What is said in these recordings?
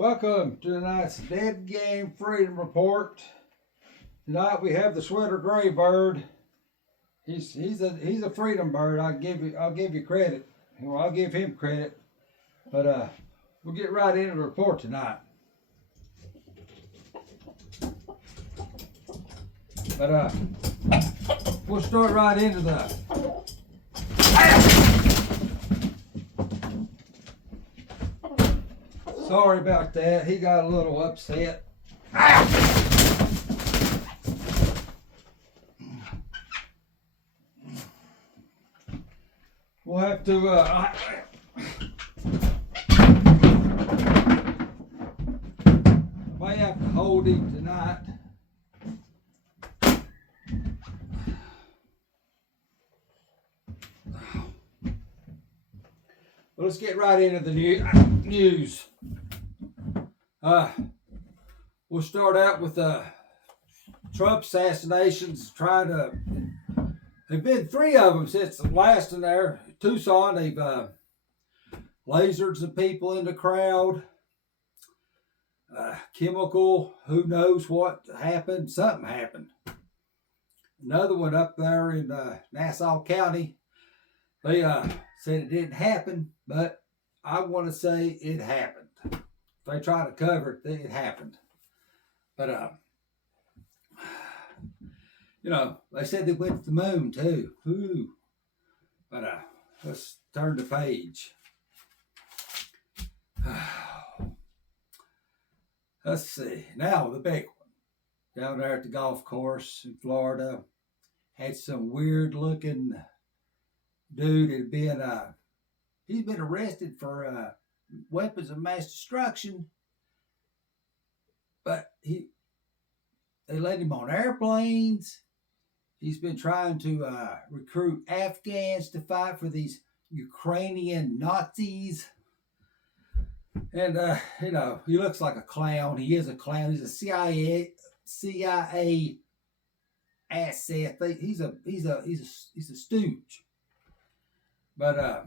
Welcome to tonight's Dead Game Freedom Report. Tonight we have the sweater gray bird. He's a freedom bird. I'll give you credit. Well, I'll give him credit. But we'll get right into the report tonight. But we'll start right into the Sorry about that. He got a little upset. We'll have to may have to hold him tonight. Well, let's get right into the news. We'll start out with Trump assassinations. There've been 3 of them since the last in there. Tucson, they've lasered some people in the crowd. Chemical, who knows what happened? Something happened. Another one up there in Nassau County, they said it didn't happen, but I want to say it happened. If they try to cover it, it happened. But they said they went to the moon too. Ooh. But let's turn the page. Let's see. Now the big one. Down there at the golf course in Florida. Had some weird looking dude he's been arrested for weapons of mass destruction. But they let him on airplanes. He's been trying to recruit Afghans to fight for these Ukrainian Nazis. And, he looks like a clown. He is a clown. He's a CIA asset. He's a stooge. But,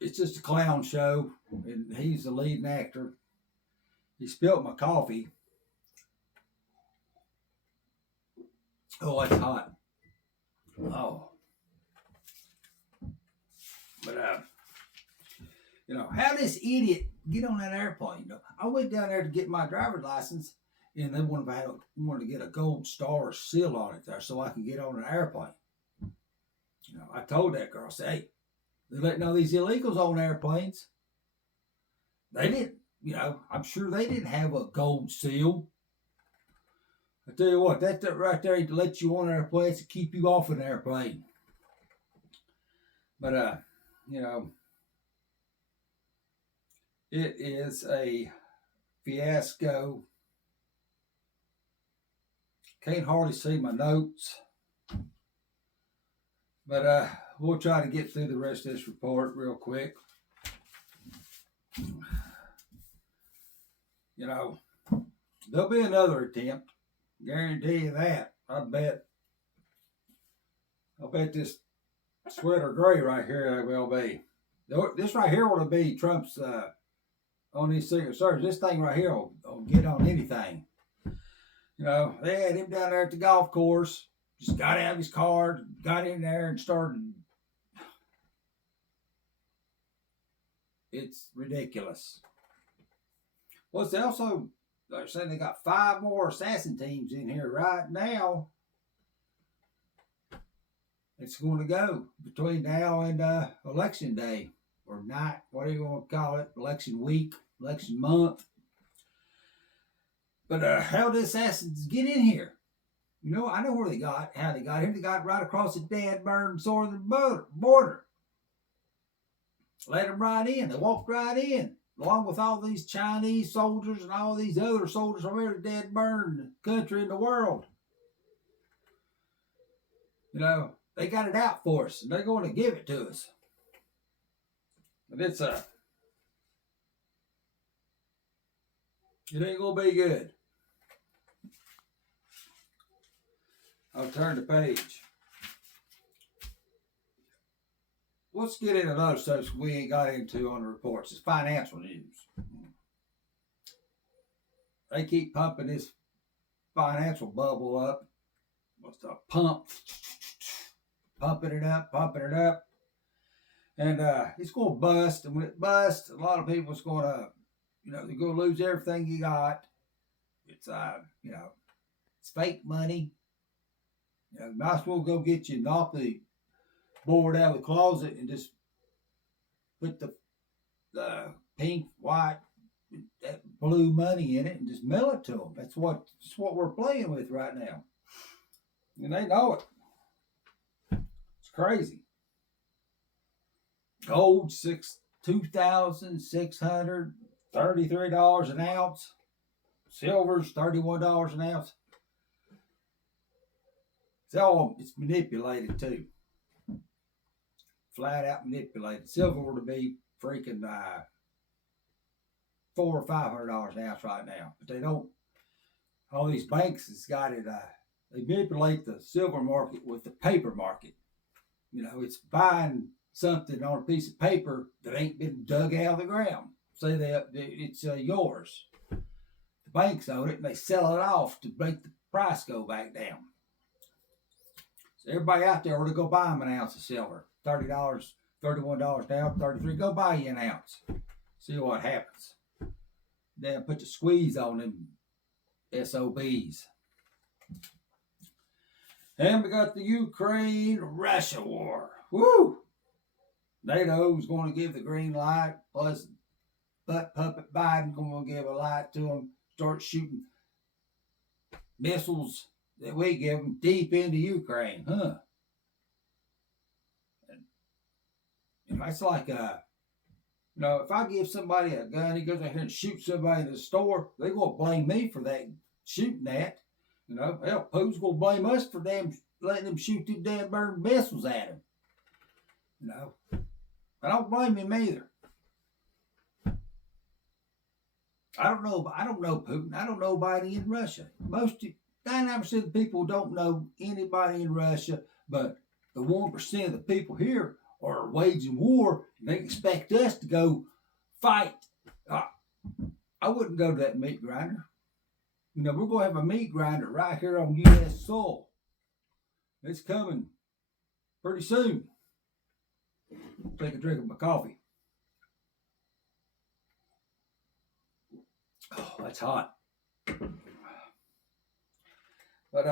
it's just a clown show, and he's the leading actor. He spilled my coffee. Oh, it's hot. Oh. But, how this idiot get on that airplane? I went down there to get my driver's license, and they wanted to get a gold star seal on it there so I can get on an airplane. I told that girl, I said, hey, they're letting all these illegals on airplanes. They didn't, I'm sure they didn't have a gold seal. I tell you what, that right there to let you on airplanes to keep you off an airplane. But, it is a fiasco. Can't hardly see my notes. But we'll try to get through the rest of this report real quick. There'll be another attempt. Guarantee you that. I'll bet this sweater gray right here will be. This right here will be Trump's on these Secret Service. This thing right here will get on anything. They had him down there at the golf course. Just got out of his car, got in there and started. It's ridiculous. Well, it's also, they're saying they got 5 more assassin teams in here right now. It's going to go between now and election day or night, whatever you want to call it, election week, election month. But how did assassins get in here? I know how they got him. They got right across the Danburn southern border. Let them right in. They walked right in, along with all these Chinese soldiers and all these other soldiers from every Danburn country in the world. They got it out for us, and they're going to give it to us. But it ain't going to be good. I'll turn the page. let's get into another subject we ain't got into on the reports. It's financial news. They keep pumping this financial bubble up. What's the pump? Pumping it up, and it's going to bust. And when it busts, a lot of people's going to, they're going to lose everything you got. It's it's fake money. You might as well go get you knock the board out of the closet and just put the pink, white, that blue money in it and just mail it to them. That's what we're playing with right now, and they know it. It's crazy. Gold $2,633 an ounce. Silver's $31 an ounce. It's manipulated too. Flat out manipulated. Silver were to be freaking $400 or $500 an ounce right now, but they don't. All these banks has got it. They manipulate the silver market with the paper market. It's buying something on a piece of paper that ain't been dug out of the ground. Say that it's yours. The banks own it and they sell it off to make the price go back down. So everybody out there ought to go buy them an ounce of silver. $30, $31 down, $33. Go buy you an ounce. See what happens. Then put the squeeze on them SOBs. And we got the Ukraine-Russia war. Woo! NATO's going to give the green light. Plus, butt puppet Biden going to give a light to them. Start shooting missiles that we give them deep into Ukraine, huh? And that's like if I give somebody a gun, he goes out here and shoots somebody in the store, they're going to blame me for that shooting that. Hell, who's going to blame us for them letting them shoot them damn burn missiles at him? I don't blame him either. I don't know Putin. I don't know anybody in Russia. 99% of the people don't know anybody in Russia, but the 1% of the people here are waging war, and they expect us to go fight. I wouldn't go to that meat grinder. We're going to have a meat grinder right here on U.S. soil. It's coming pretty soon. Take a drink of my coffee. Oh, that's hot. But,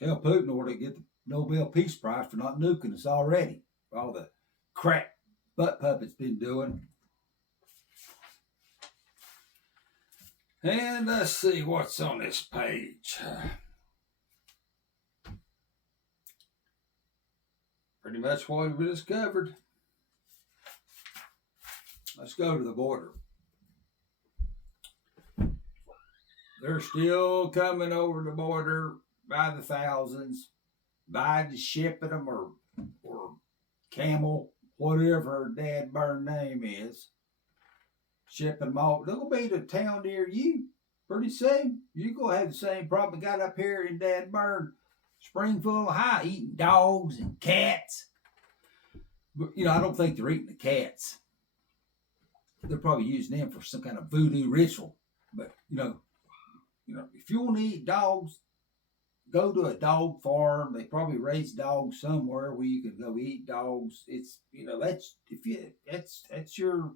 Putin ought to get the Nobel Peace Prize for not nuking us already. For all the crap butt puppet's been doing. And let's see what's on this page. Pretty much what we discovered. Let's go to the border. They're still coming over the border by the thousands. Biden shipping them or Camel, whatever her dad burn name is. Shipping them all. They're going to be to a town near you pretty soon. You're going to have the same problem got up here in Dad Burn, Springfield, Ohio, eating dogs and cats. But, I don't think they're eating the cats. They're probably using them for some kind of voodoo ritual. But, if you want to eat dogs, go to a dog farm. They probably raise dogs somewhere where you can go eat dogs. It's, that's your...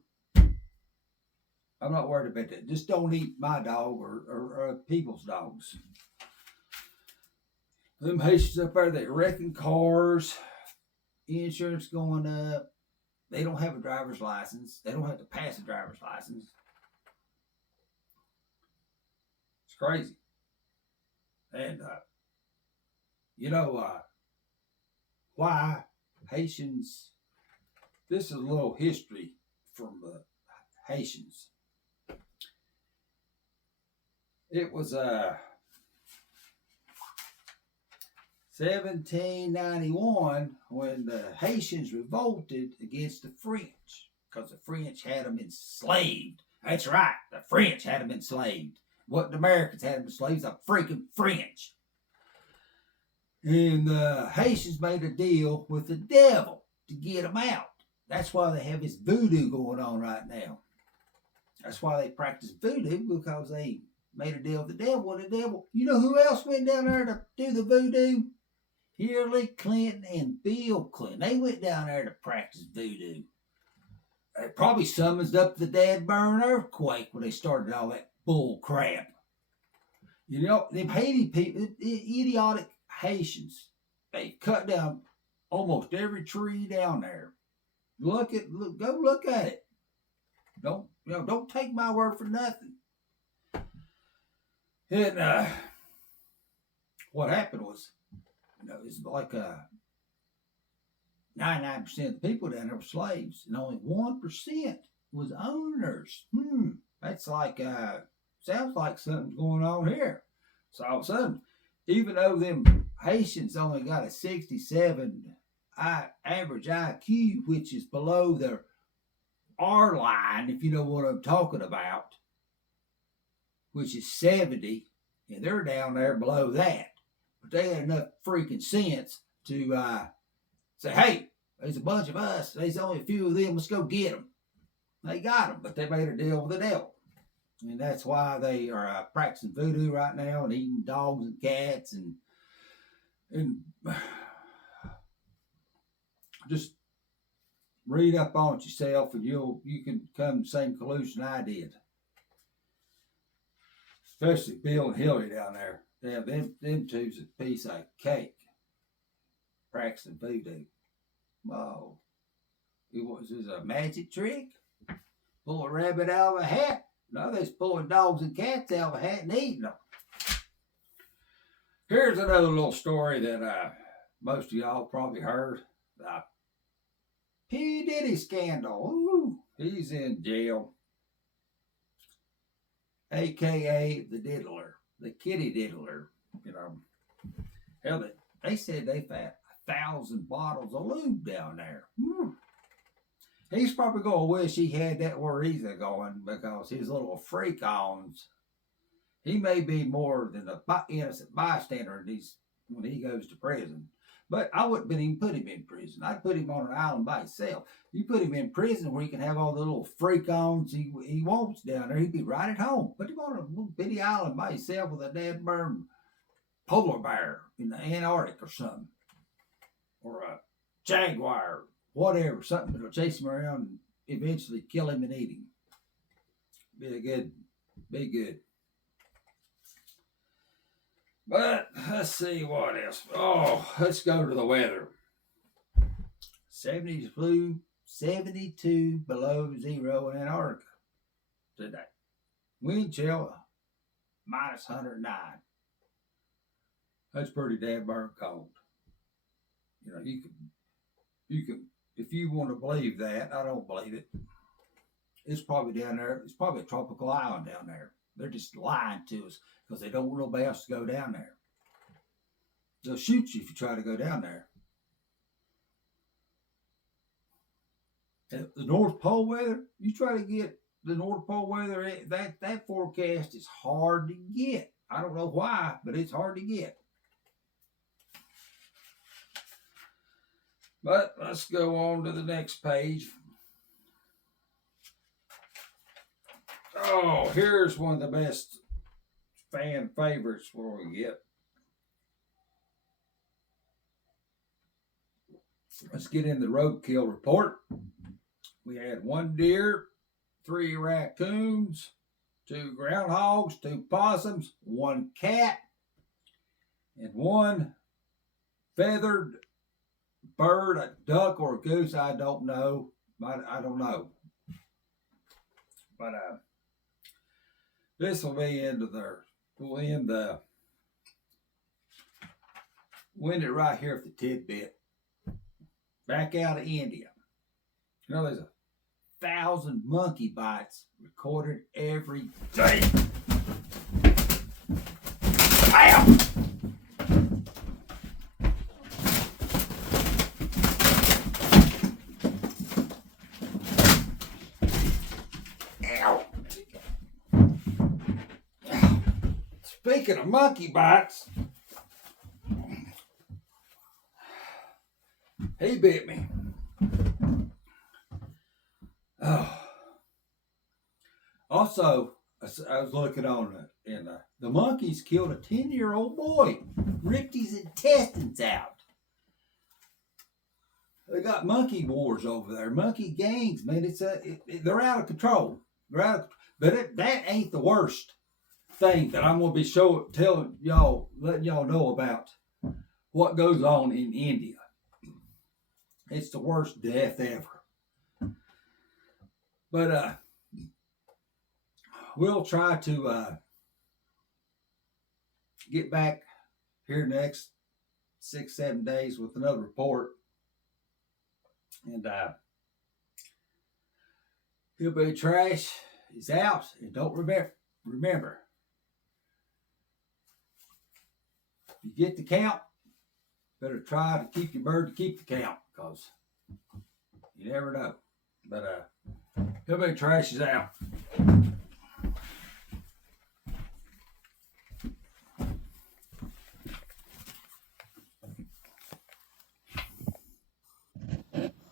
I'm not worried about that. Just don't eat my dog or people's dogs. Them Haitians up there, they wrecking cars, insurance going up. They don't have a driver's license. They don't have to pass a driver's license. It's crazy. And, why Haitians, this is a little history from the Haitians. It was 1791 when the Haitians revolted against the French because the French had them enslaved. That's right, the French had them enslaved. What the Americans had them enslaved, the freaking French. And the Haitians made a deal with the devil to get them out. That's why they have this voodoo going on right now. That's why they practice voodoo, because they made a deal with the devil. Well, the devil, you know who else went down there to do the voodoo? Hillary Clinton and Bill Clinton. They went down there to practice voodoo. They probably summons up the Dadburn earthquake when they started all that bull crap. You know, them Haiti people, idiotic Haitians, they cut down almost every tree down there. Go look at it. Don't take my word for nothing. And what happened was, it's like 99% of the people down there were slaves, and only 1% was owners. That's like sounds like something's going on here. So all of a sudden, even though them Haitians only got a 67 average IQ, which is below their R line, if you know what I'm talking about, which is 70, and they're down there below that. But they had enough freaking sense to say, hey, there's a bunch of us. There's only a few of them. Let's go get them. They got them, but they made a deal with the devil. And that's why they are practicing voodoo right now and eating dogs and cats and just read up on it yourself, and you can come to the same conclusion I did. Especially Bill and Hillary down there. Yeah, them two's a piece of cake. Practicing voodoo. Whoa. Was this a magic trick? Pull a rabbit out of a hat? No, they're pulling dogs and cats out of a hat and eating them. Here's another little story that most of y'all probably heard. The P. Diddy scandal. Ooh, he's in jail. AKA the diddler, the kitty diddler. Hell, they said they found 1,000 bottles of lube down there. He's probably going to wish he had that where he's going, because his little freak-ons, he may be more than an innocent bystander when he goes to prison. But I wouldn't even put him in prison. I'd put him on an island by himself. You put him in prison where he can have all the little freak-ons he wants down there, he'd be right at home. Put him on a little bitty island by himself with a dead burn polar bear in the Antarctic or something. Or a jaguar, whatever, something that'll chase him around and eventually kill him and eat him. Be good. But let's see what else. Oh, let's go to the weather. 72 below zero in Antarctica today. Wind chill minus 109. That's pretty damn burn cold. You can, if you want to believe that. I don't believe it. It's probably down there. It's probably a tropical island down there. They're just lying to us because they don't want nobody else to go down there. They'll shoot you if you try to go down there. The North Pole weather, you try to get the North Pole weather, that forecast is hard to get. I don't know why, but it's hard to get. But let's go on to the next page. Oh, here's one of the best fan favorites where we get. Let's get in the roadkill report. We had 1 deer, 3 raccoons, 2 groundhogs, 2 possums, 1 cat, and 1 feathered bird, a duck or a goose. I don't know. I don't know. But this will be into there. We'll end it right here at the tidbit. Back out of India. There's 1,000 monkey bites recorded every day. Ow! Ow! Speaking of monkey bites, He bit me. Oh. Also, I was looking on the monkeys killed a 10-year-old boy, ripped his intestines out. They got monkey wars over there, monkey gangs, man. They're out of control. But that ain't the worst thing that I'm gonna be letting y'all know about what goes on in India. It's the worst death ever. But we'll try to get back here next 6-7 days with another report. And Hillbilly Trash is out. And don't remember, you get the count, better try to keep your bird to keep the count, because you never know. But Hillbilly Trash is out.